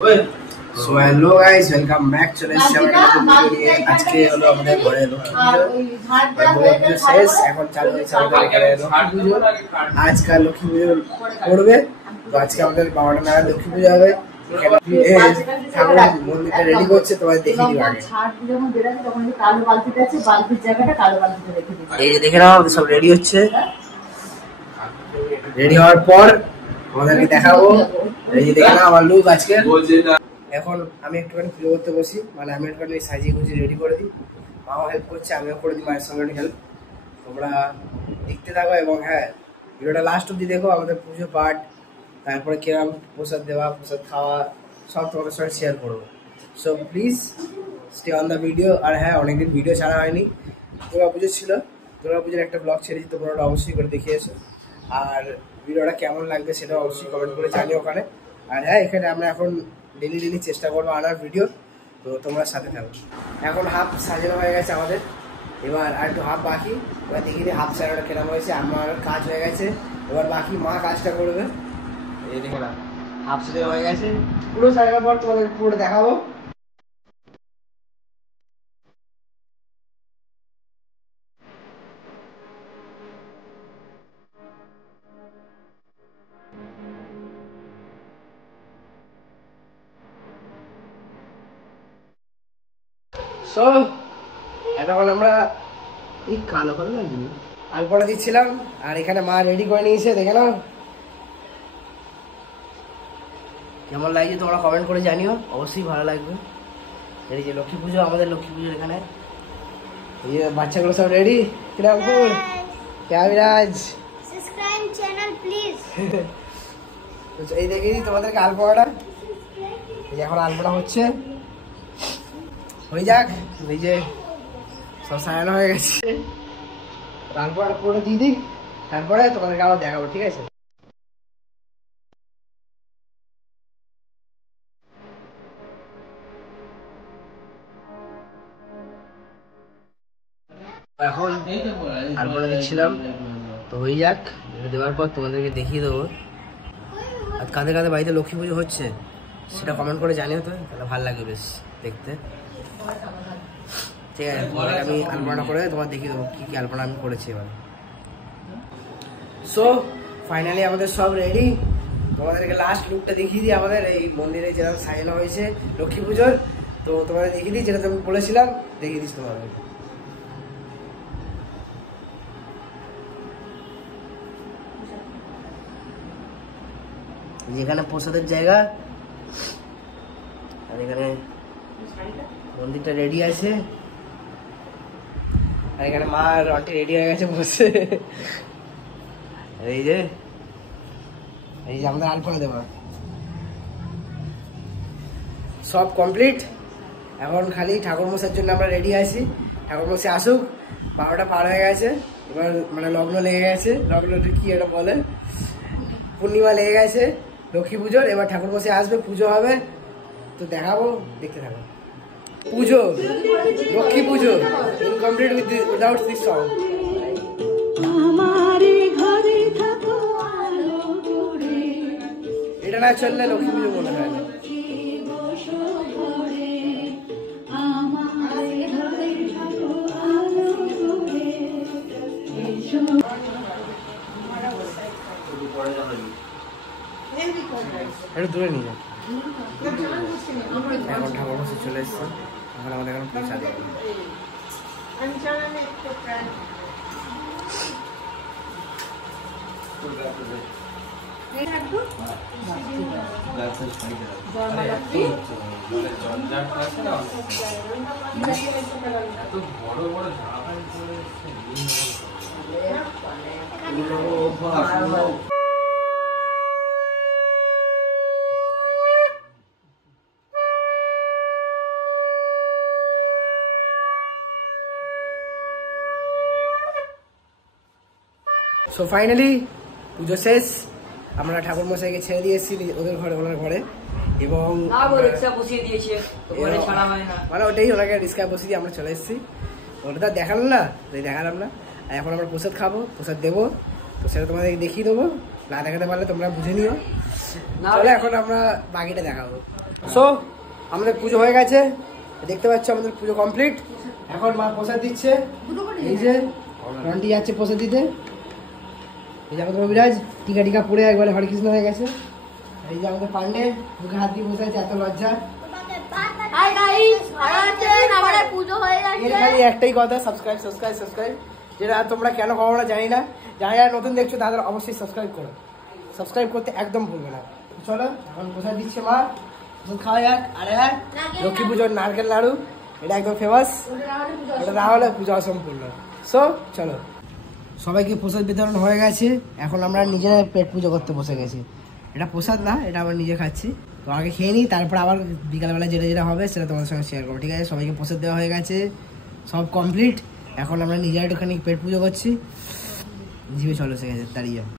So hello guys, welcome back. চলে এসেছি আজকে হলো আমাদের ঘরে লক্ষ্মী পুজো শেষ, এখন চালু হয়েছে আমাদের এখানে লক্ষ্মী পুজো। আজকাল লক্ষ্মী পুজো করবে, তো আজকে আমাদের 12টা নাগাদ লক্ষ্মী পুজো হবে। মন্দিরটা রেডি করছে, তোমার দেখিয়ে দিই আগে। এই যে দেখে নাও, সব রেডি হচ্ছে। রেডি হওয়ার পর আমাদেরকে দেখাবো। এই যে দেখে নাও আমার লুক আজকে। এখন আমি একটুখানি পুজো করতে বসি, মানে আমি একটুখানি সাজিয়ে গুছিয়ে রেডি করে দিই। মাও হেল্প করছে, আমিও করে দিই মায়ের সঙ্গে হেল্প। তোমরা দেখতে থাকো এবং হ্যাঁ, ভিডিওটা লাস্ট অব্দি দেখো। আমাদের পুজো পাঠ, তারপরে কিরকম প্রসাদ দেওয়া, প্রসাদ খাওয়া, সব তোমাদের সঙ্গে শেয়ার করবো। So please stay on the video. আর হ্যাঁ, অনেকদিন ভিডিও ছাড়া হয়নি, দুর্গা পুজো ছিল। দুর্গা পুজোর একটা ব্লগ ছেড়েছি, তোমরা ওটা অবশ্যই করে দেখে এসো। আর ভিডিওটা কেমন লাগবে সেটা অবশ্যই কমেন্ট করে জানিও ওখানে। আর হ্যাঁ, এখানে আমরা এখন ডেলি চেষ্টা করবো আনার ভিডিও, তো তোমরা সাথে থাকো। এখন হাফ সাজানো হয়ে গেছে আমাদের, এবার আর একটু হাফ বাকি। এবার দেখি হাফ সাজানোটা কেরম হয়েছে। আমার কাজ হয়ে গেছে, এবার বাকি মা কাজটা করবে। এই দেখে না, হাফ সাজানো হয়ে গেছে। পুরো সাজানোর পর তোমাদের পুরোটা দেখাবো। সো এখন আমরা এই কালো কালো লাগবে আলপনা দিচ্ছিলাম, আর এখানে মা রেডি করে নিয়েছে। দেখে নাও কেমন লাগছে, তোমরা কমেন্ট করে জানিও, অবশ্যই ভালো লাগবে। এই যে লক্ষ্মী পুজো, আমাদের লক্ষ্মী পুজোর এখানে এই যে বাচ্চাগুলো সব ready. Kirampur Kabiraj subscribe channel please. এই দেখি তোমাদেরকে আলপনাটা, এই এখন আলপনা হচ্ছে, হয়ে যাক। এই যে সব সাজানো হয়ে গেছে, আলপনা পুরো দিয়ে দিই, তারপরে তোমাদেরকে আবার দেখাবো, ঠিক আছে? এখন আলপনা দিচ্ছিলাম, তো হয়ে যাক। দেওয়ার পর তোমাদেরকে দেখিয়ে দেবো। আর কাঁধে কাঁধে বাড়িতে লক্ষ্মী পুজো হচ্ছে সেটা কমেন্ট করে জানিও, তো তাহলে ভালো লাগবে বেশ দেখতে। ঠিক আছে, আমি আলপনা করে তোমার দেখিয়ে দেবো কী কী আলপনা আমি করেছি এবার। সো ফাইনালি আমাদের সব রেডি। তোমাদেরকে লাস্ট লুকটা দেখিয়ে দিই আমাদের এই মন্দিরে যেরকম সাজানো হয়েছে লক্ষ্মী পুজোর। তো তোমাদের দেখিয়ে দিই, যেটা তুমি বলেছিলাম দেখিয়ে দিস তোমাদের। যেখানে প্রসাদের জায়গা, আর এখানে মন্দিরটা রেডি আছে, আর এখানে মা আর আন্টি রেডি হয়ে গেছে বসে। এই যে আমাদের আলপনা দেওয়া সব কমপ্লিট। এখন খালি ঠাকুর মশাইয়ের জন্য আমরা রেডি আছি। ঠাকুর মশাই আসুক, 12টা পার হয়ে গেছে, এবার মানে লগ্ন লেগে গেছে। লগ্নটা কি এটা বলে, পূর্ণিমা লেগে গেছে লক্ষ্মী পুজোর। এবার ঠাকুর মশাই আসবে, পুজো হবে, তো দেখাবো, দেখতে থাকো। পুজো, লক্ষ্মী পুজো ইনকমপ্লিট উইদাউট দিস সং। এটা না চললে লক্ষ্মী পুজো মনে হয় না। একটু দূরে নিয়ে যান। এখন ঠাকুর মশাই চলে এসছে, এখন আমাদের এখন পৌঁছা দেবে। সো ফাইনালি পুজো শেষ, আমরা ঠাকুর মশাইকে ছেড়ে দিয়ে এসেছি ওদের ঘরে, ওনার ঘরে। এবং মানে ওটাই ওনাকে রিক্সায় বসিয়ে দিয়ে আমরা চলে এসেছি। ওটা তো দেখালাম না, দেখালাম না। আর এখন আমরা প্রসাদ খাবো, প্রসাদ দেবো, তো সেটা তোমাদেরকে দেখিয়ে দেবো। না দেখাতে পারলে তোমরা বুঝে নিও। চলো এখন আমরা বাকিটা দেখাবো। সো আমাদের পুজো হয়ে গেছে, দেখতে পাচ্ছ আমাদের পুজো কমপ্লিট। এখন মা প্রসাদ দিচ্ছে, এই যে রন্টি যাচ্ছে প্রসাদ দিতে। এই যে আমাদের অভিরাজ টিকা টিকা পড়ে একবারে হরে কৃষ্ণ হয়ে গেছে। এই যে আমাদের পান্ডে মুখে হাত দিয়ে বসে আছে, এত লজ্জা। খালি একটাই কথা, সাবস্ক্রাইব সাবস্ক্রাইব সাবস্ক্রাইব, যেটা তোমরা কেন করো না জানি না, যারা নতুন দেখছো তাদের অবশ্যই সাবস্ক্রাইব করো, সাবস্ক্রাইব করতে একদম ভুলবে না। চলো এখন প্রসাদ দিচ্ছে মা, প্রসাদ খাওয়া যাক। আরে লক্ষ্মী পুজোর নারকেল নাড়ু, এটা একদম ফেমাস, এটা না হলে পুজো অসম্পূর্ণ। সো চলো, সবাইকে প্রসাদ বিতরণ হয়ে গেছে, এখন আমরা নিজেরা পেট পুজো করতে বসে গেছি। এটা প্রসাদ না, এটা আমরা নিজে খাচ্ছি। তো আগে খেয়ে নিই, তারপর আবার বিকালবেলা যেটা যেটা হবে সেটা তোমাদের সঙ্গে শেয়ার করবো, ঠিক আছে? সবাইকে প্রসাদ দেওয়া হয়ে গেছে, সব কমপ্লিট। এখন আমরা নিজেরা একটুখানি পেট পুজো করছি, জিভে চলো সে গেছে দাঁড়িয়ে।